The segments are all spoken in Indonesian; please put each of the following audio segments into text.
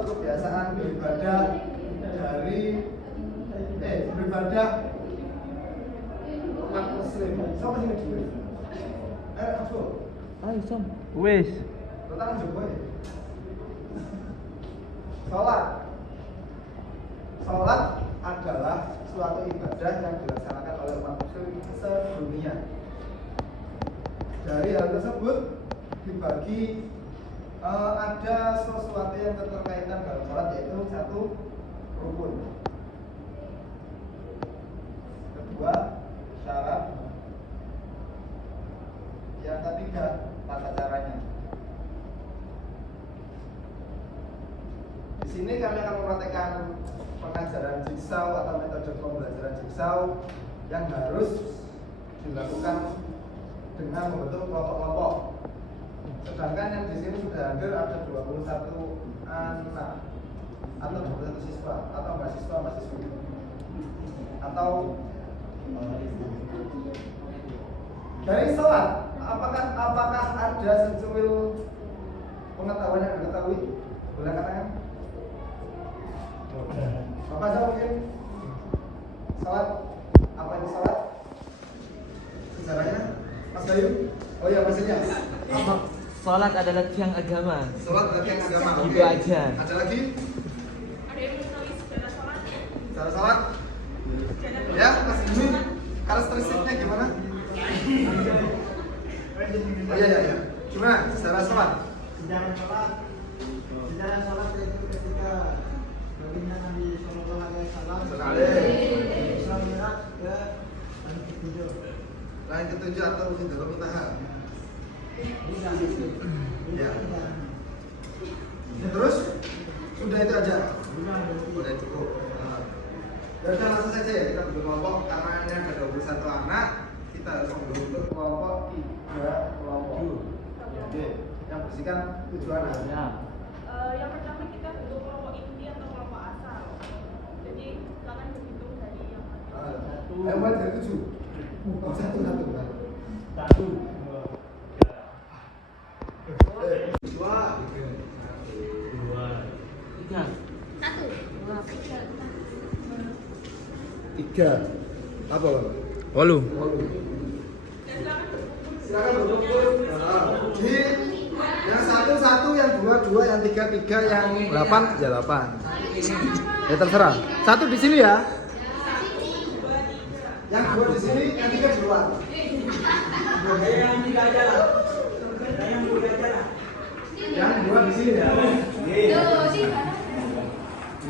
atau kebiasaan beribadah dari beribadah umat muslim. Siapa sih ngejubah? Ayo, Ayo, Sam. Wes. tangan jubah ya. Sholat adalah suatu ibadah yang dilaksanakan oleh umat muslim sedunia. Dari hal tersebut dibagi ada sesuatu yang terkaitan dalam sholat, yaitu satu, rukun, kedua, syarat, yang ketiga, tata caranya. Di sini kami akan mempraktekkan pengajaran jigsaw atau metode pembelajaran jigsaw yang harus dilakukan dengan membentuk kelompok-kelompok. Sedangkan yang di sini sudah hadir ada 21 anak atau 21 siswa atau mahasiswa-mahasiswi atau dari sholat. Apakah ada secuil pengetahuan yang diketahui? Boleh katakan? Bapak jawab mungkin. Sholat, apa itu sholat? Sejarahnya, Mas Bayu? Oh iya, maksudnya apa? Salat adalah tiang agama. Sholat adalah tiang agama. Itu Oke. aja. Ada lagi? Ada yang menulis sejarah sholatnya? Cara sholat? Ya, Mas Jimmy, karakteristiknya gimana? Oh iya. Gimana secara sholat? Sejarah sholat itu ketika baginda Nabi Sallallahu Alaihi Wasallam Isra Mi'raj ke langit ketujuh. Langit ketujuh atau Sidratul Muntaha. Ya. Terus sudah itu aja. Sudah cukup. Ya udah langsung saja ya, kita berkelompok karena ini ada 21 anak, kita harus membentuk kelompok 3 kelompok. Oke, yang bersihkan 7 anak. Ya. Yang pertama kita bentuk kelompok inti atau kelompok asal. Jadi silakan berhitung dari yang Ayo mulai dari 7. Oh, satu. Dua. Tiga. Tiga. Apa lo? Walu. Silakan berkumpul. Di yang satu, yang dua, yang tiga, yang 8 ya 8. Ya terserah. Satu di sini ya. Yang 2 di sini, yang 3 di luar. Yang 3 aja lah. Yang 3 aja lah. Yang 2 di sini ya.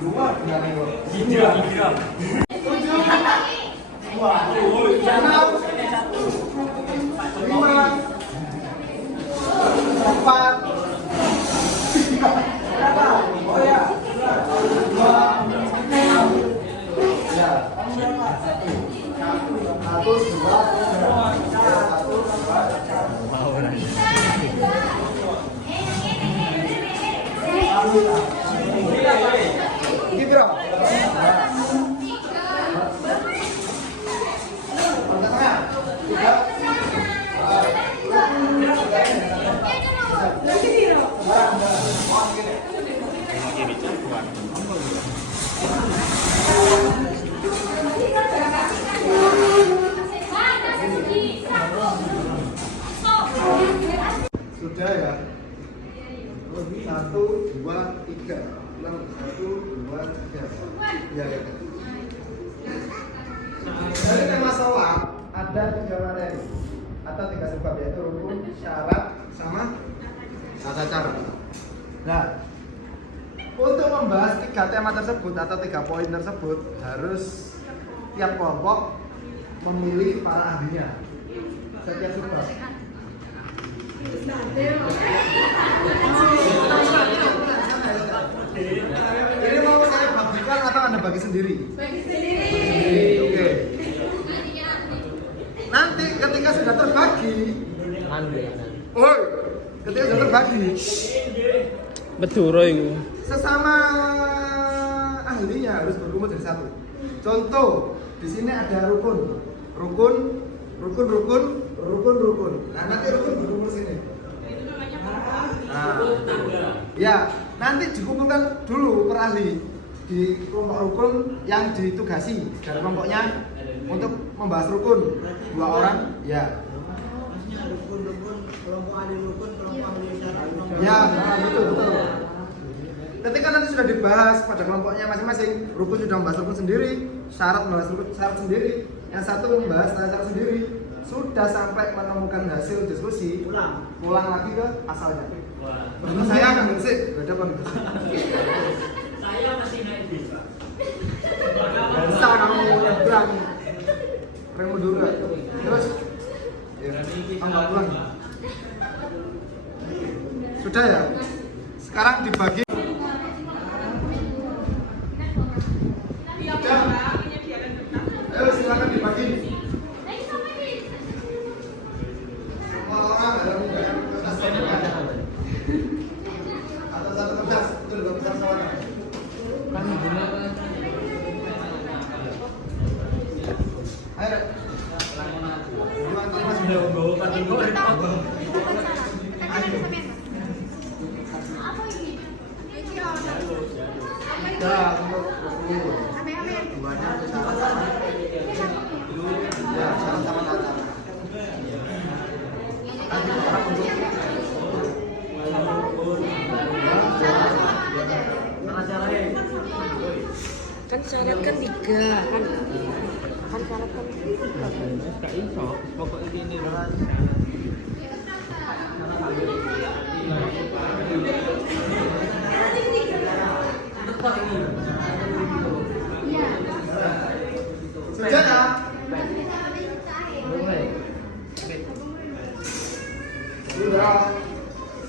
Dua yang Tiga. 4. Oh ya. 2. Ya. 1, 2. Gitu dong. Sudah ya. 1, 2, 3. Ulang 1, 2, 3. Ya. Dari tema sholat ada 3 materi atau 3 sebab, yaitu rukun, syarat, sama tata cara. Nah, untuk membahas 3 tema tersebut atau 3 poin tersebut harus tiap kelompok memilih para ahlinya setiap sebab. Ini mau saya bagikan atau Anda bagi sendiri? bagi sendiri. Oke. Nanti ketika sudah terbagi, ketika sudah terbagi, Betul, sesama ahlinya harus berkumpul jadi satu. Contoh, di sini ada rukun. Nah, nanti rukun berkumpul sini. Itu namanya kelompok. Nah, ya, nanti dikumpulkan dulu per ahli di kelompok rukun yang ditugasi dari kelompoknya untuk membahas rukun 2 orang ya. Maksudnya rukun-rukun, kelompok ahli rukun, kelompok ahli syarat, kelompok Ya, betul. Ketika nanti sudah dibahas pada kelompoknya masing-masing, rukun sudah membahas rukun sendiri, syarat membahas rukun syarat sendiri, yang satu membahas syarat sendiri, sudah sampai menemukan hasil diskusi, pulang lagi ke asalnya. Terus saya akan bersih, beda apa? Saya masih naik bis, Pak. Bisa kamu nyebrang, rem mundur gak? Terus, tambah pulang. Sudah ya? Sekarang dibagi. Tiap orang menyediakan kertas. Ayo silakan dibagi. Semua orang ada menggunakan kertas atau satu kertas itu juga bisa sama. Kan guna. Ayo, Rek. Dua, tiga, Sudah bawa kategori apa? Ya, untuk rukun. Duanya untuk syarat sama. Ya, syarat sama tata. Nanti orang untuk Kan syarat kan 3 kan syarat kan 3. Gak iso, pokoknya gini lah. sudah ya?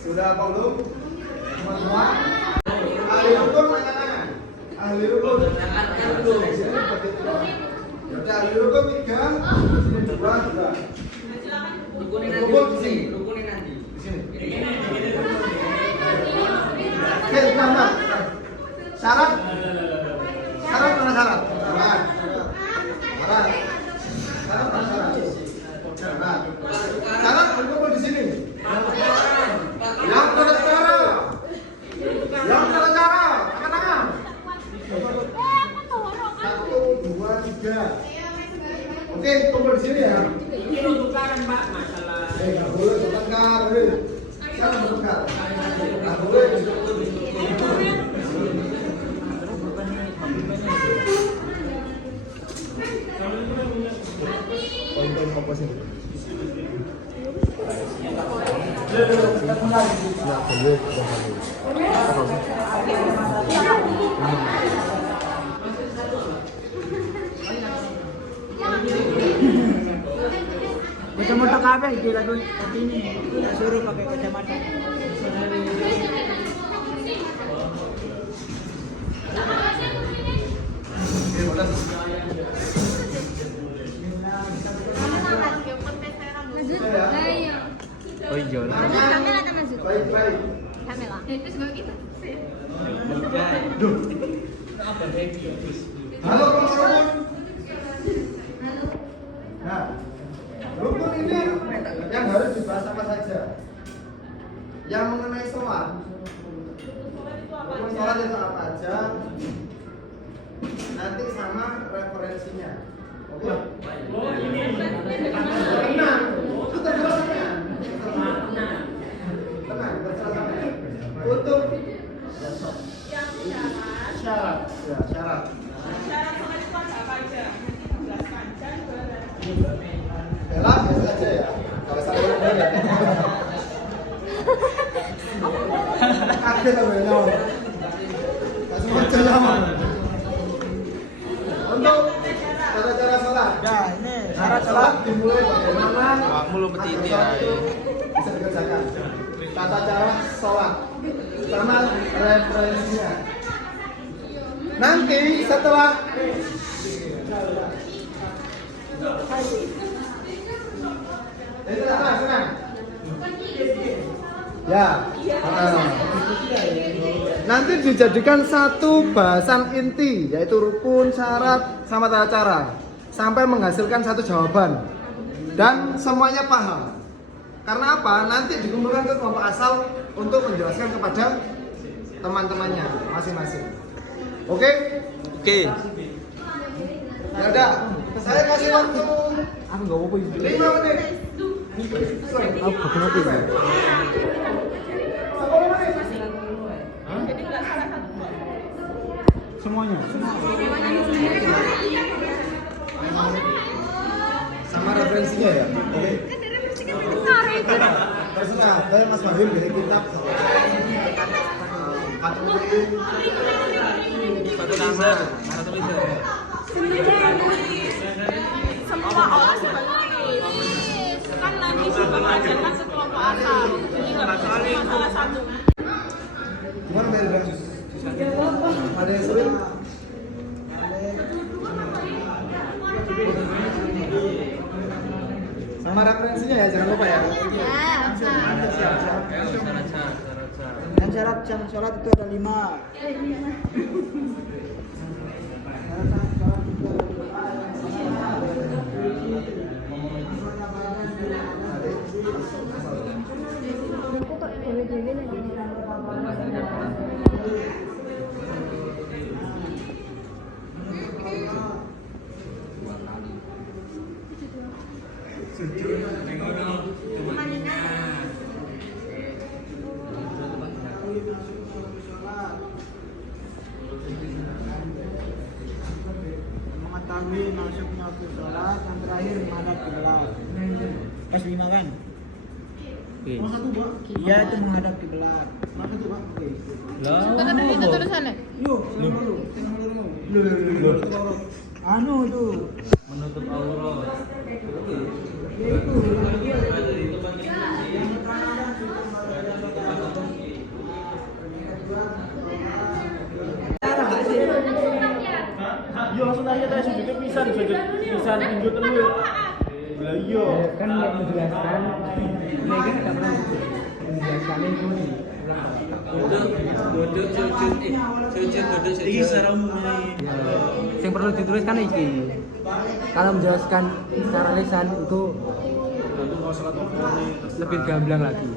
Sudah apa belum? Teman-teman, ahli rukun angkat tangan. Ahli rukun ya, ahli rukun 3, sini 2 juga. Rukun di sini. Di sini. Oke, tambah. Syarat? Syarat mana syarat? Syarat. Syarat mana syarat? Syarat. Syarat berkumpul di sini. Yang tidak cara. Yang tidak cara. Angkat tangan. 1, 2, 3. Oke, kumpul di sini ya. Ini tukaran, Pak, masalah. Nggak boleh bertengkar. Jangan bertengkar. Nggak boleh. Poin-poin komposisi. Kacamata kabel di lagu ini suruh pakai kacamata. Oh iya. Baik. Halo kawan-kawan. Nah, rukun ini yang harus dibahas apa saja? Yang mengenai sholat. Rukun sholat itu apa aja? Nanti sama referensinya. Oke? Tenang. Itu terjelasnya. Tenang, terjelasnya. Untuk Yang syarat. Ya, syarat. syarat sholat itu ada apa aja? Jelaskan. Dan Bella biasa aja ya. Kalau saya bener ya. Kaget apa ya? Langsung aja nyaman. Untuk cara-cara sholat. Ya, ini Syarat sholat dimulai bagaimana? Awakmu lu petiti agar sholat ae. itu bisa dikerjakan. Tata cara sholat sama referensinya. Nanti setelah senang. Ya. Nanti dijadikan satu bahasan inti, yaitu rukun, syarat, sama tata cara, sampai menghasilkan satu jawaban dan semuanya paham. Karena apa? Nanti dikumpulkan ke kelompok asal untuk menjelaskan kepada teman-temannya masing-masing. Oke? Oke. Ya udah. Saya kasih waktu Aku nggak apa-apa itu. 5 menit. Apa kenapa itu? 10 menit. Jadi nggak salah satu. Semuanya. Sama referensinya ya. Oke. Terserah. Saya Mas Fahim dari kitab. Satu laser, satu laser. Semua orang sebenarnya kan nanti juga mengajarkan sekelompok asal. Jadi nggak cuma salah satu. Gimana dari Bang? Ada yang sulit? Sama referensinya ya, jangan lupa ya. Dan syarat jam sholat itu ada 5. Mengetahui masuknya waktu sholat, yang terakhir menghadap kiblat. Pas 5 kan? Oke. Iya itu menghadap kiblat. Mana tuh Pak? Oke. Itu tulisannya. Yuk, tengah dulu. Anu tuh. Menutup aurat. Ya itu. Yo langsung nanya tadi sujudnya pisan tinju telu. Lah iya. Kan yang menjelaskan ini kan tidak pernah menjelaskan itu nih. Duduk sujud. Iki secara umumnya. Yang perlu dituliskan iki. Kalau menjelaskan secara lisan itu Itu kalau salat ini lebih gamblang lagi.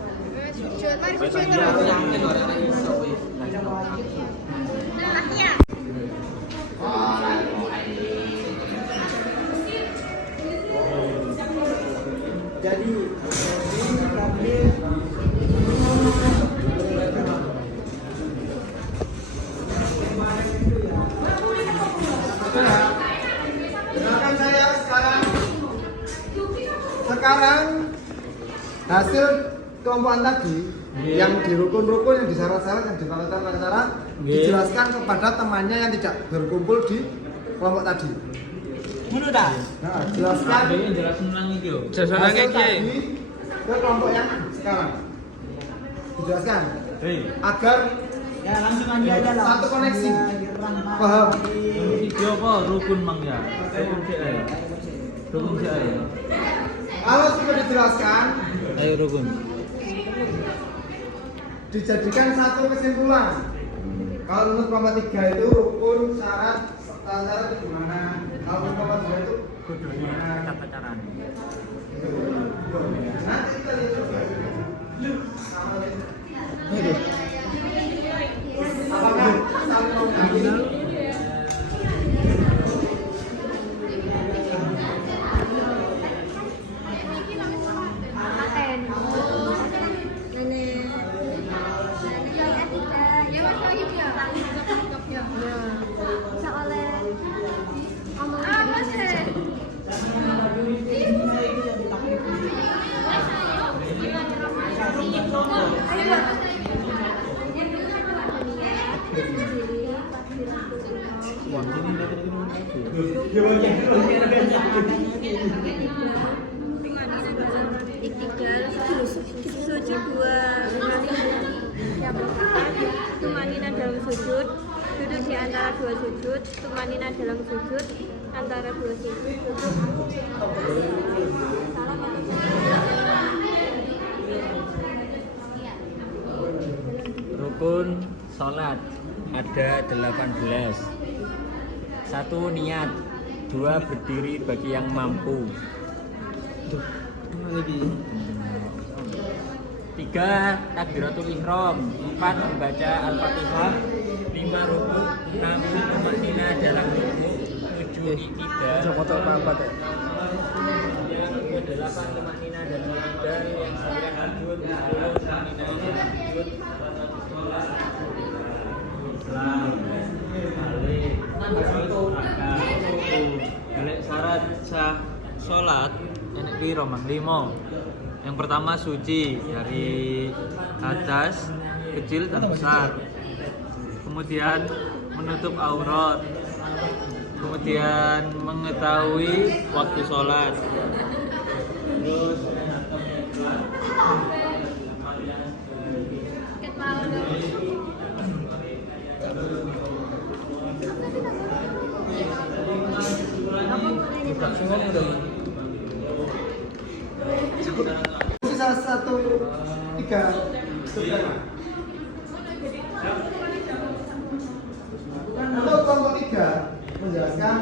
Sujud, mari sujud. Yakin orang iso wis. Nah, ya. Jadi Dengarkan saya sekarang hasil kelompokan tadi yang di rukun-rukun, yang di syarat-syarat, yang di syarat-syarat dijelaskan kepada temannya yang tidak berkumpul di kelompok tadi. Ngono dah. Nah, jelaskan Yang jelas menang iki yo. hasil tadi ke kelompok yang sekarang. Dijelaskan agar Ya langsung aja lah. satu koneksi. Paham? Iki apa rukun mang ya? Rukun CE. Rukun CE. Kalau sudah dijelaskan, Ayo rukun. dijadikan satu kesimpulan. Kalau menurut kelompok 3 itu rukun, syarat, syarat itu gimana? Kalau menurut kelompok 2 itu gimana? Pacaran. Nanti kita lihat coba. Apakah saling mengambil? Sujud 2 tumanina dalam sujud, duduk di antara 2 sujud, tumanina dalam sujud, antara 2 sujud, Rukun sholat ada 18. 1 niat, 2 berdiri bagi yang mampu. 3. Takbiratul ihram. 4. Membaca Al-Fatihah. 5. Ruku. 6. Tumanina dalam ruku. 7. Iktidal. Yang ke-8 tumanina dalam iktidal. Yang 9 sujud. 10 tumanina dalam sujud. 11 Balik syarat sah sholat enek piro Mang? 5. Yang pertama suci dari hadas kecil dan besar. Kemudian menutup aurat. Kemudian mengetahui waktu sholat. Terus Sisa 1, 3 Untuk kelompok 3 menjelaskan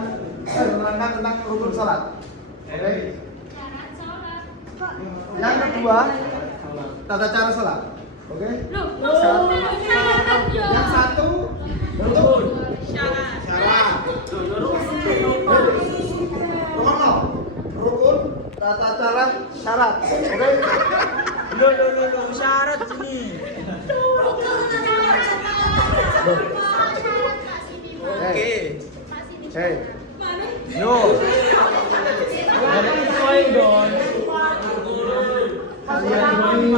menerangkan tentang rukun sholat. Oke. Yang kedua tata cara sholat. Oke. Yang satu rukun syarat. Rukun tata cara syarat. Oke. Syarat sini. Oke. Hei. Yo. Kalian ini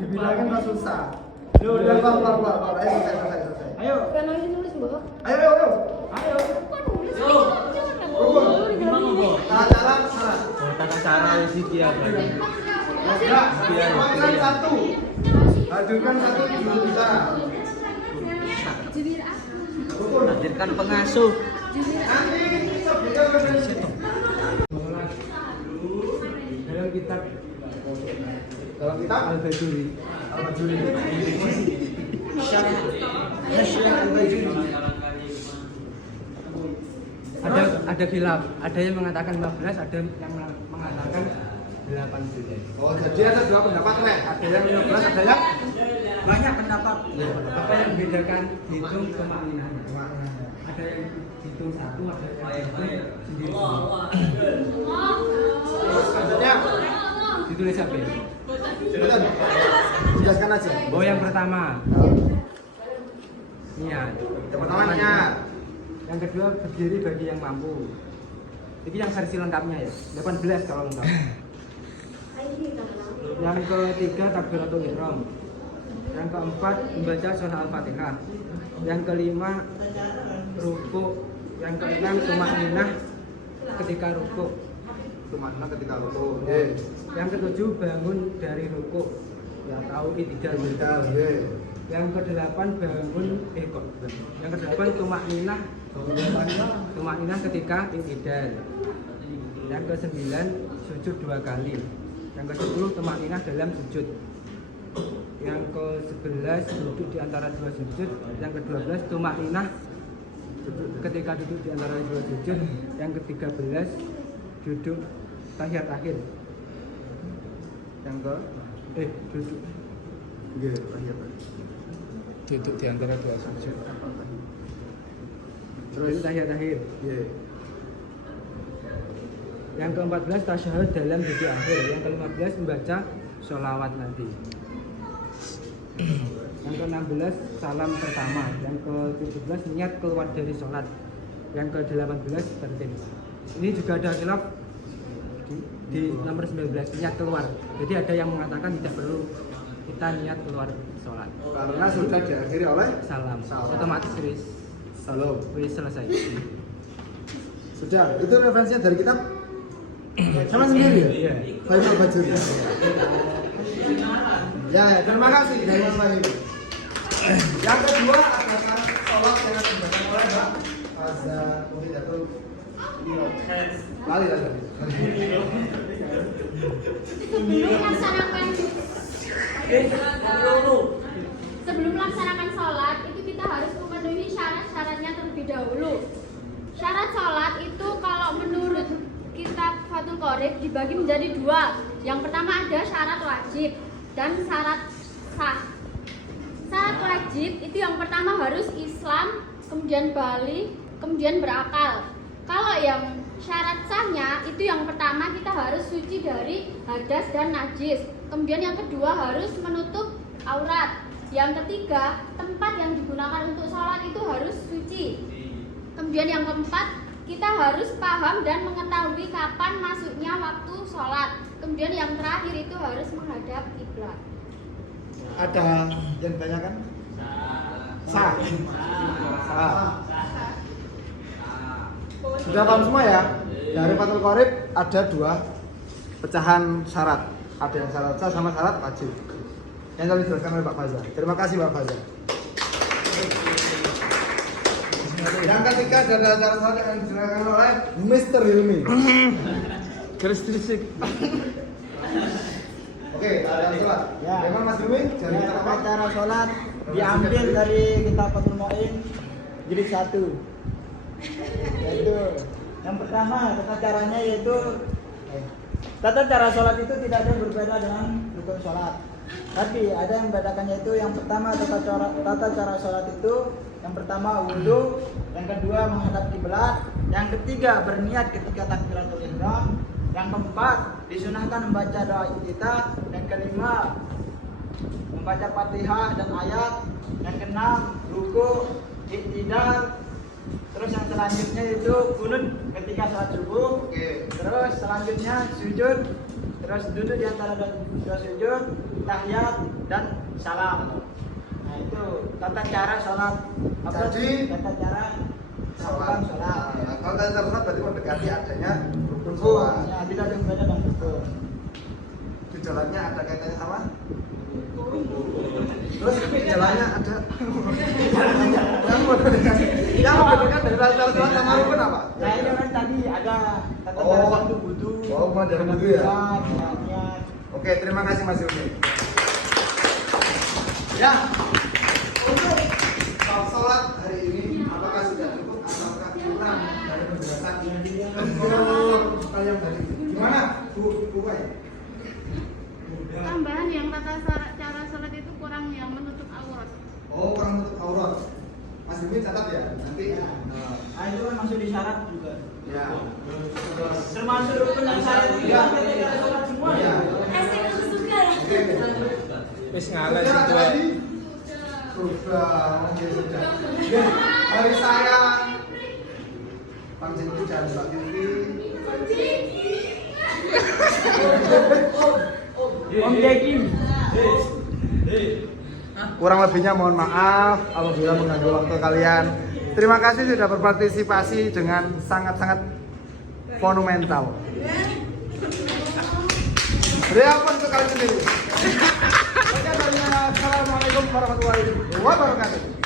dibilangin mah susah. Udah keluar. Ayo selesai. Ayo. Karena ini nulis mbak. Ayo. Rukun. gimana kok? Tata cara syarat. Tata cara isi dia berarti. Ya, panggilan 1. Hadirkan 1 juru bicara. Rukun. Hadirkan pengasuh. Nanti sebutkan referensi. Dalam kitab Al-Bajuri. Ada khilaf, ada yang mengatakan 15, ada yang mengatakan 8. Oh, jadi ada 2 pendapat, Rek. Ada yang 15, ada yang Banyak pendapat. Apa yang membedakan hitung kemakninaan? Ada yang hitung 1, ada yang hitung sendiri. maksudnya Ditulis apa? betul. Jelaskan aja. Oh, yang pertama niat. Yang pertama niat. Yang kedua berdiri bagi yang mampu. Ini yang versi lengkapnya ya. 18 kalau lengkap. Yang ketiga takbiratul ihram. Yang keempat membaca surah Al-Fatihah. Yang kelima ruku. Yang keenam tumakninah ketika ruku. Tumakna ketika ruku. Yang ketujuh bangun dari ruku. Ya tahu iktidal. Yang kedelapan bangun yang kedelapan tumakninah ketika iktidal. Yang kesembilan sujud 2 kali. Yang ke-10 tumakninah dalam sujud. Yang ke-11 duduk di antara 2 sujud. Yang ke-12 tumakninah ketika duduk di antara 2 sujud. Yang ke-13 duduk tahiyat akhir. Yang ke duduk Duduk di antara 2 sujud. terus tahiyat akhir. Yang ke-14 tasyahud dalam duduk akhir. Yang ke-15 membaca sholawat nanti. Yang ke-16 salam pertama. Yang ke-17 niat keluar dari sholat. Yang ke-18 tertib. Ini juga ada khilaf di nomor 19 niat keluar. Jadi ada yang mengatakan tidak perlu kita niat keluar sholat Karena sudah diakhiri oleh salam. Otomatis wis selesai. Sudah, itu referensinya dari kitab sama sendiri ya? Iya. Baik Bajuri. Ya, terima kasih dari Mas Wahid. Yang kedua adalah sholat yang dibacakan oleh Mbak Azza Mufidatul Lali tadi. Sebelum melaksanakan sholat itu kita harus memenuhi syarat-syaratnya terlebih dahulu. Syarat sholat itu kalau menurut kitab Fathul Qorib dibagi menjadi 2. Yang pertama ada syarat wajib dan syarat sah. Syarat wajib itu yang pertama harus Islam, kemudian balik, kemudian berakal. Kalau yang syarat sahnya itu yang pertama kita harus suci dari hadas dan najis. Kemudian yang kedua harus menutup aurat. Yang ketiga, tempat yang digunakan untuk sholat itu harus suci. Kemudian yang keempat, kita harus paham dan mengetahui kapan masuknya waktu sholat. Kemudian yang terakhir itu harus menghadap kiblat. Ada yang ditanyakan? Sah. Sudah paham semua ya? Dari Fathul Qorib ada 2 pecahan syarat. Ada yang syarat sah sama syarat wajib. Yang tadi dijelaskan oleh Pak Faza. Terima kasih Pak Faza. Yang ketiga adalah syarat yang dijelaskan oleh Mr. Hilmi. Karakteristik. Oke, ada sholat. Ya. Memang Mas Hilmi jadi Ya, kita tata cara sholat diambil dari kitab Fathul Mu'in jilid 1. Yaitu yang pertama tata cara sholat itu tidak ada yang berbeda dengan rukun sholat. Tapi ada yang membedakannya itu yang pertama tata cara sholat itu yang pertama wudhu, yang kedua menghadap kiblat, yang ketiga berniat ketika takbiratul ihram, yang keempat disunahkan membaca doa iftitah, yang kelima membaca Fatihah dan ayat, yang keenam ruku, iktidal, terus yang selanjutnya itu kunut ketika sholat subuh. Terus selanjutnya sujud, terus duduk di antara dua sujud, tahiyat dan salam. Nah itu tata cara sholat. Jadi tata cara sholat. Nah, kalau tata cara sholat berarti mendekati adanya rukun Rukun, sholat. ya tidak ada yang beda dengan rukun. Gejalanya ada kaitannya sama? Terus gejalanya ada yang membedakan dari tata cara sholat sama rukun apa? Nah ini kan tadi ada tata cara sholat itu wudhu. Oh, dari wudhu ya? Niat. Oke, terima kasih Mas Yuni. Ya, untuk sholat hari ini apakah sudah cukup ataukah kurang dari penjelasan ini? Kalian tadi gimana, Bu Wai? Tambahan yang tata cara sholat itu kurang yang menutup aurat. Oh, kurang menutup aurat. Mas Yuni catat ya, nanti. Nah itu kan masuk di syarat juga. Ya. Termasuk rukun yang syarat itu kan tata cara sholat semua ya. Oke. Wis ngalah Sudah sih tadi? Sudah, oke sudah. Oke, dari saya Bang Jengki dan Mbak Vivi. Om Jeki. Kurang lebihnya mohon maaf apabila mengganggu waktu kalian. Terima kasih sudah berpartisipasi dengan sangat-sangat monumental. Beri apa untuk kalian sendiri? Assalamualaikum warahmatullahi wabarakatuh.